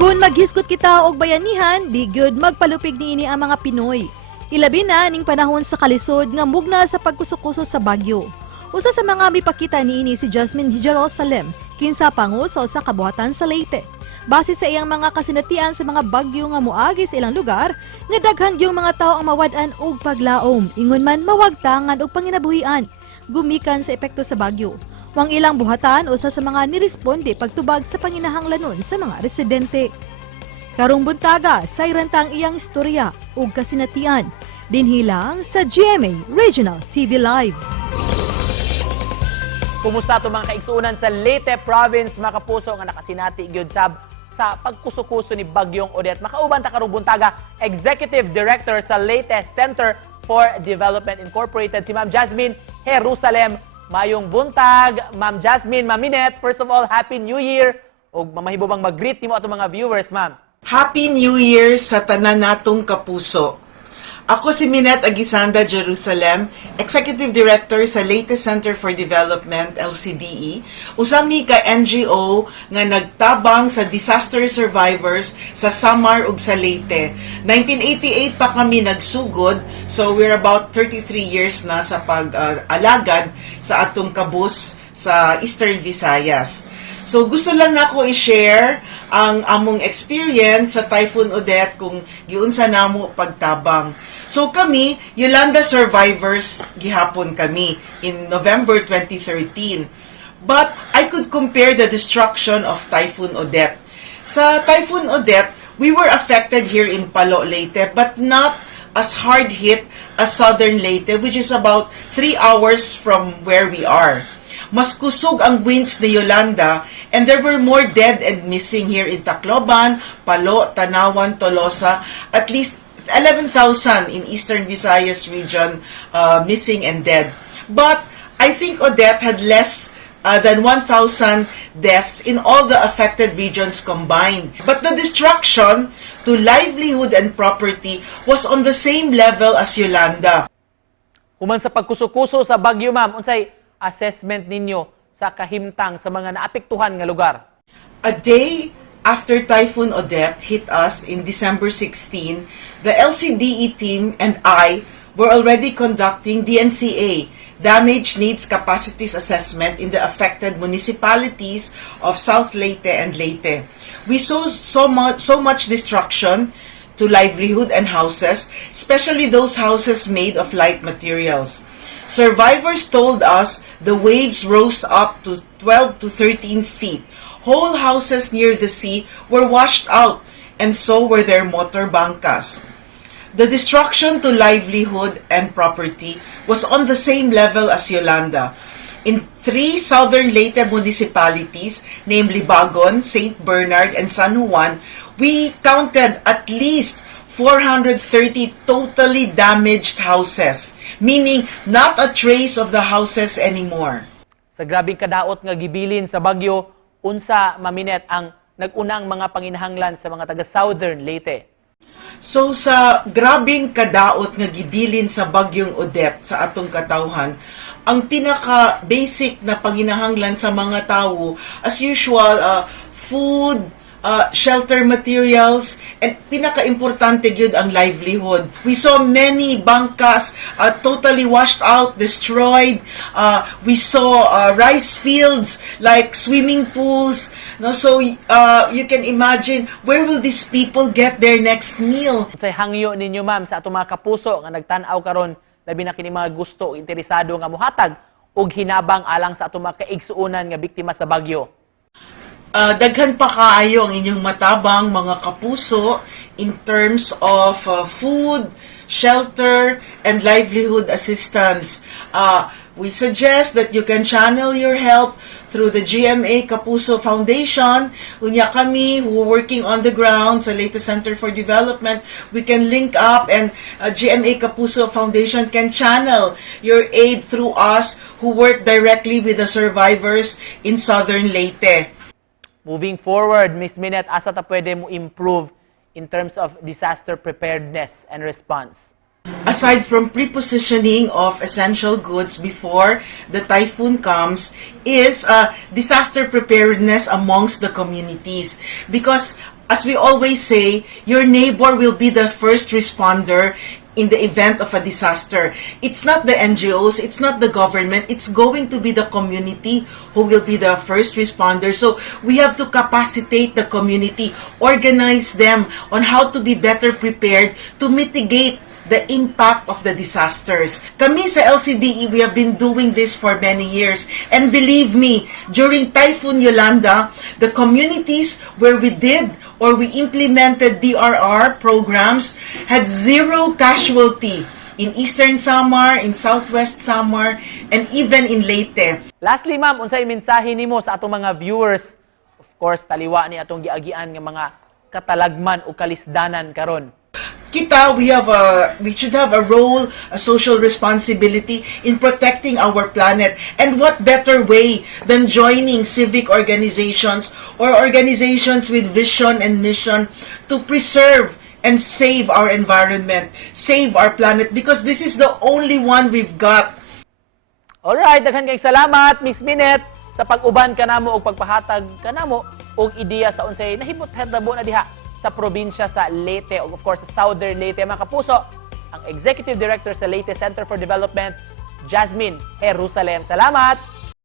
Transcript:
Kung maghiskot kita og bayanihan, di gyud magpalupig niini ang mga Pinoy. Ilabi na ning panahon sa kalisod nga mugna sa pagkusukuso sa bagyo. Usa sa mga mipakita niini si Jasmine Jerusalem, kinsa pangu sa usa ka buhatan sa Leyte. Base sa iyang mga kasinatian sa mga bagyo nga moagi sa ilang lugar, nga daghan gyung mga tawo ang mawad-an og paglaom, ingon man mawagtangan og panginabuhian, gumikan sa epekto sa bagyo. Wang ilang buhatan usa sa mga niresponde pagtubag sa panginahanglanon sa mga residente. Karong buntaga, sayranta ang iyang istorya ug kasinatian. Dinhilang sa GMA Regional TV Live. Kumusta ito mga kaigsuunan sa Leyte Province, mga kapuso nga nakasinati gyud sab sa pagkusukuso ni Bagyong Odette. Makauban ta karong buntaga, Executive Director sa Leyte Center for Development Incorporated, si Ma'am Jasmine Jerusalem. Mayong buntag, Ma'am Jasmine, Ma'am Minette. First of all, Happy New Year. O mamahibong bang mag-greet nimo ato mga viewers, Ma'am. Happy New Year sa tanan natong kapuso. Ako si Minette Aguisanda Jerusalem, Executive Director sa Leyte Center for Development, LCDE. Usami ka NGO nga nagtabang sa disaster survivors sa Samar ug sa Leyte. 1988 pa kami nagsugod, so we're about 33 years na sa pag-alagad sa atong kabus sa Eastern Visayas. So gusto lang nako i-share ang among experience sa Typhoon Odette kung giunsa namo pagtabang. So kami, Yolanda survivors, gihapon kami in November 2013. But I could compare the destruction of Typhoon Odette. Sa Typhoon Odette, we were affected here in Palo, Leyte, but not as hard hit as Southern Leyte, which is about 3 hours from where we are. Mas kusog ang winds ni Yolanda, and there were more dead and missing here in Tacloban, Palo, Tanawan, Tolosa, at least 11,000 in Eastern Visayas region missing and dead. But I think Odette had less than 1,000 deaths in all the affected regions combined. But the destruction to livelihood and property was on the same level as Yolanda. Human sa pagkusukuso sa bagyo, Ma'am, unsay assessment ninyo sa kahimtang sa mga naapektuhan nga lugar? A day after Typhoon Odette hit us in December 16, the LCDE team and I were already conducting DNCA, Damage Needs Capacities Assessment, in the affected municipalities of South Leyte and Leyte. We saw so much destruction to livelihood and houses, especially those houses made of light materials. Survivors told us the waves rose up to 12 to 13 feet. Whole houses near the sea were washed out, and so were their motor bangkas. The destruction to livelihood and property was on the same level as Yolanda. In 3 southern Leyte municipalities, namely Bagon, St. Bernard, and San Juan, we counted at least 430 totally damaged houses, meaning not a trace of the houses anymore. Sa grabing kadaot nga gibilin sa bagyo, unsa, Ma'am Minette, ang nagunang mga panginahanglan sa mga taga-Southern Leyte? So sa grabing kadaot nga gibilin sa bagyong Odette sa atong katawhan, ang pinaka-basic na panginahanglan sa mga tawo, as usual, food, shelter materials, and pinaka-importante gyud ang livelihood. We saw many bangkas totally washed out, destroyed. We saw rice fields like swimming pools. No, so you can imagine, where will these people get their next meal? Unsay hangyo ninyo, Ma'am, sa atong mga kapuso nga nagtan-aw karon, labi na kini mga gusto, interesado nga muhatag og hinabang alang sa atong mga kaigsuonan nga biktima sa bagyo? Daghan pa kaayo ang inyong matabang mga kapuso in terms of food, shelter, and livelihood assistance. We suggest that you can channel your help through the GMA Kapuso Foundation. Unya kami who are working on the ground sa Leyte Center for Development, we can link up, and GMA Kapuso Foundation can channel your aid through us who work directly with the survivors in Southern Leyte. Moving forward, Ms. Minette, asa ta pwede mo improve in terms of disaster preparedness and response? Aside from prepositioning of essential goods before the typhoon comes, is disaster preparedness amongst the communities. Because As we always say, your neighbor will be the first responder in the event of a disaster. It's not the NGOs, it's not the government, it's going to be the community who will be the first responder. So we have to capacitate the community, organize them on how to be better prepared to mitigate the impact of the disasters. Kami sa LCDE, we have been doing this for many years. And believe me, during Typhoon Yolanda, the communities where we did or we implemented DRR programs had zero casualty in Eastern Samar, in Southwest Samar, and even in Leyte. Lastly, ma'am, unsay mensahe nimo sa atong mga viewers? Of course, taliwa ni atong giagian nga mga katalagman o kalisdanan karon. Kita, we should have a role, a social responsibility in protecting our planet. And what better way than joining civic organizations or organizations with vision and mission to preserve and save our environment, save our planet, because this is the only one we've got. Alright, daghan kay salamat, Miss Minette, sa pag-uban kanamo o pagpahatag kanamo og ideya sa unsay nahibot-hitabo na diha sa probinsya sa Leyte, o of course sa Southern Leyte. Mga kapuso, ang Executive Director sa Leyte Center for Development, Jasmine Jerusalem. Salamat!